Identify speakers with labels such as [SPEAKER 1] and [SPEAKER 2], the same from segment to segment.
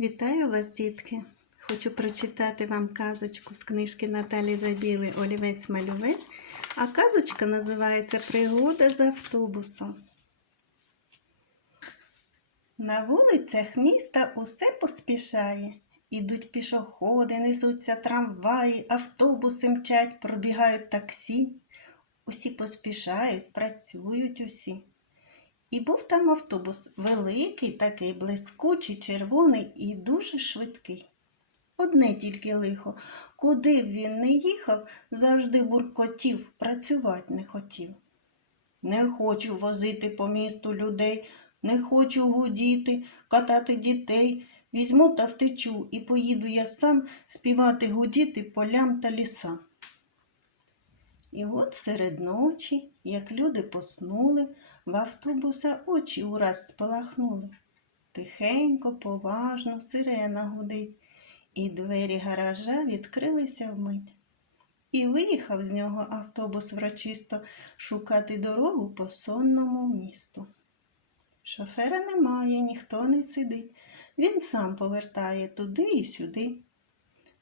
[SPEAKER 1] Вітаю вас, дітки! Хочу прочитати вам казочку з книжки Наталі Забіли Олівець-малювець, а казочка називається Пригода з автобусом. На вулицях міста усе поспішає. Ідуть пішоходи, несуться трамваї, автобуси мчать, пробігають таксі. Усі поспішають, працюють усі. І був там автобус великий, такий блискучий, червоний і дуже швидкий. Одне тільки лихо, куди б він не їхав, завжди буркотів, працювати не хотів. Не хочу возити по місту людей, не хочу гудіти, катати дітей. Візьму та втечу і поїду я сам співати гудіти полям та лісам. І от серед ночі, як люди поснули, в автобуса очі ураз спалахнули. Тихенько, поважно сирена гудить, і двері гаража відкрилися вмить. І виїхав з нього автобус врочисто шукати дорогу по сонному місту. Шофера немає, ніхто не сидить. Він сам повертає туди і сюди.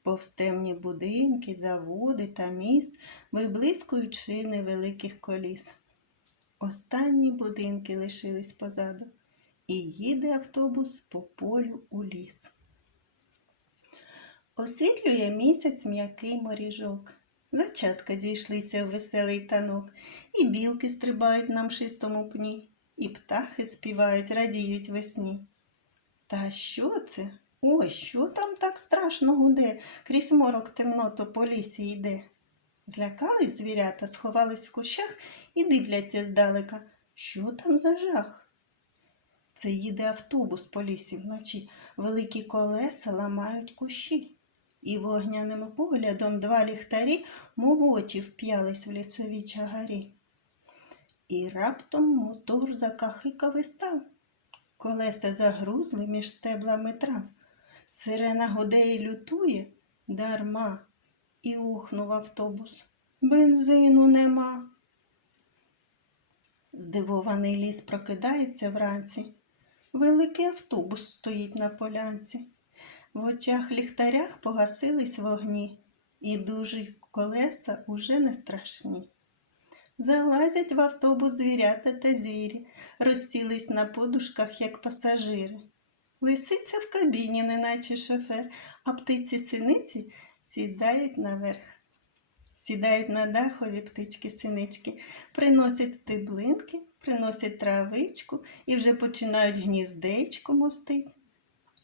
[SPEAKER 1] Повз темні будинки, заводи та міст виблискують шини великих коліс. Останні будинки лишились позаду, і їде автобус по полю у ліс. Освітлює місяць м'який моріжок. Зачатка зійшлися в веселий танок, і білки стрибають на мшистому пні, і птахи співають, радіють весні. Та що це? Ой, що там так страшно гуде, крізь морок темното по лісі йде. Злякались звірята, сховались в кущах і дивляться здалека. Що там за жах? Це їде автобус по лісі вночі. Великі колеса ламають кущі. І вогняним поглядом два ліхтарі, мов очі вп'ялись в лісовій чагарі. І раптом мотор закахикав і став. Колеса загрузли між стеблами трав. Сирена годеї лютує дарма. І ухнув автобус. Бензину нема. Здивований ліс прокидається вранці. Великий автобус стоїть на полянці. В очах ліхтарях погасились вогні, і дужі колеса уже не страшні. Залазять в автобус звірята та звірі, розсілись на подушках, як пасажири. Лисиця в кабіні, неначе шофер, а птиці синиці сідають наверх. Сідають на дахові птички-синички, приносять стеблинки, приносять травичку і вже починають гніздечко мостить.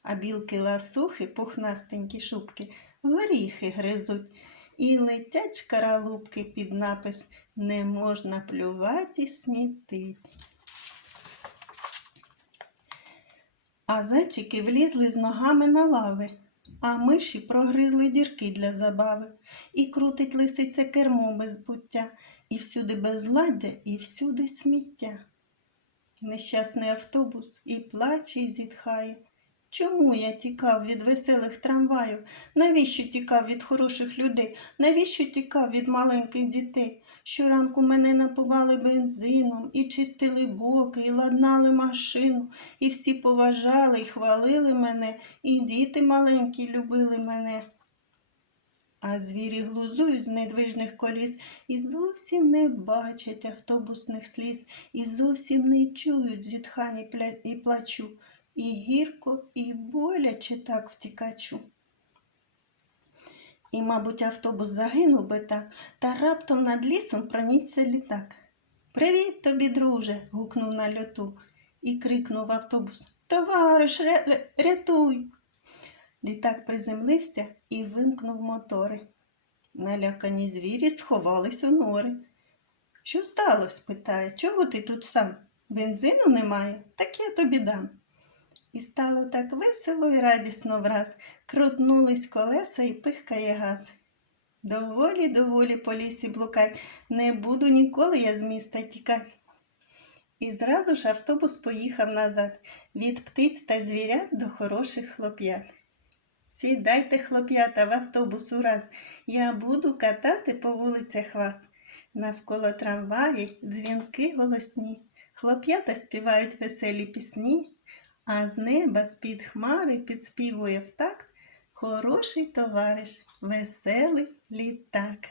[SPEAKER 1] А білки ласухи, пухнастенькі шубки, горіхи гризуть і летять шкаралупки під напис Не можна плювати і смітить. А зайчики влізли з ногами на лави, а миші прогризли дірки для забави, і крутить лисиця кермо без буття, і всюди безладдя, і всюди сміття. Нещасний автобус і плаче, і зітхає. Чому я тікав від веселих трамваїв? Навіщо тікав від хороших людей? Навіщо тікав від маленьких дітей? Щоранку мене напували бензином, і чистили боки, і ладнали машину, і всі поважали і хвалили мене, і діти маленькі любили мене. А звірі глузують з недвижних коліс і зовсім не бачать автобусних сліз, і зовсім не чують зітхань і і плачу, і гірко, і боляче так втікачу. І, мабуть, автобус загинув би так, та раптом над лісом пронісся літак. Привіт тобі, друже. гукнув на льоту і крикнув автобус. Товариш, рятуй. Літак приземлився і вимкнув мотори. Налякані звірі сховались у нори. Що сталося? питає. Чого ти тут сам? Бензину немає, так я тобі дам. І стало так весело і радісно враз. Крутнулись колеса і пихкає газ. Доволі, доволі по лісі блукать, не буду ніколи я з міста тікать. І зразу ж автобус поїхав назад від птиць та звірят до хороших хлоп'ят. Сідайте, хлоп'ята, в автобус ураз, я буду катати по вулицях вас. Навколо трамваї дзвінки голосні, хлоп'ята співають веселі пісні, а з неба з-під хмари підспівує в такт хороший товариш, веселий літак.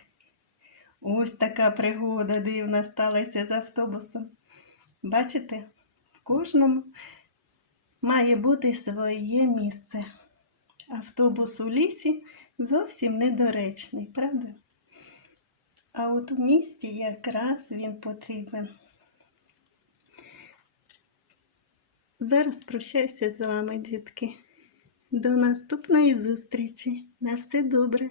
[SPEAKER 1] Ось така пригода дивна сталася з автобусом. Бачите, в кожному має бути своє місце. Автобус у лісі зовсім недоречний, правда? А от в місті якраз він потрібен. Зараз прощаюся з вами, дітки. До наступної зустрічі. На все добре.